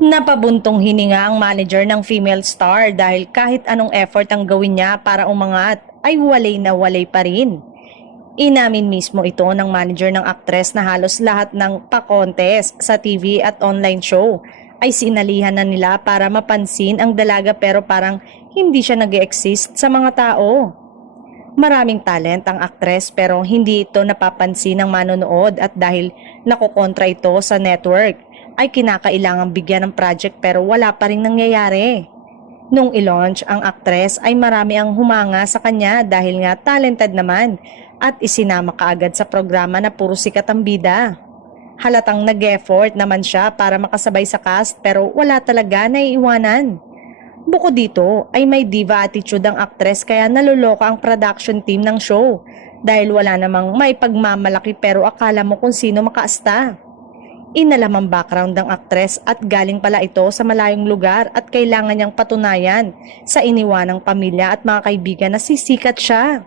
Napabuntong hininga ang manager ng female star dahil kahit anong effort ang gawin niya para umangat ay walay na walay pa rin. Inamin mismo ito ng manager ng aktres na halos lahat ng pa-contest sa TV at online show ay sinalihan na nila para mapansin ang dalaga pero parang hindi siya nag-exist sa mga tao. Maraming talent ang aktres pero hindi ito napapansin ng manonood at dahil nakokontra ito sa network ay kinakailangang bigyan ng project pero wala pa rin nangyayari. Nung i-launch ang aktres ay marami ang humanga sa kanya dahil nga talented naman at isinama kaagad sa programa na puro sikat ang bida. Halatang nag-effort naman siya para makasabay sa cast pero wala talaga naiiwanan. Bukod dito ay may diva attitude ang aktres kaya naluloka ang production team ng show dahil wala namang may pagmamalaki pero akala mo kung sino makaasta. Inalam ang background ng aktres at galing pala ito sa malayong lugar at kailangan niyang patunayan sa iniwanang pamilya at mga kaibigan na sisikat siya.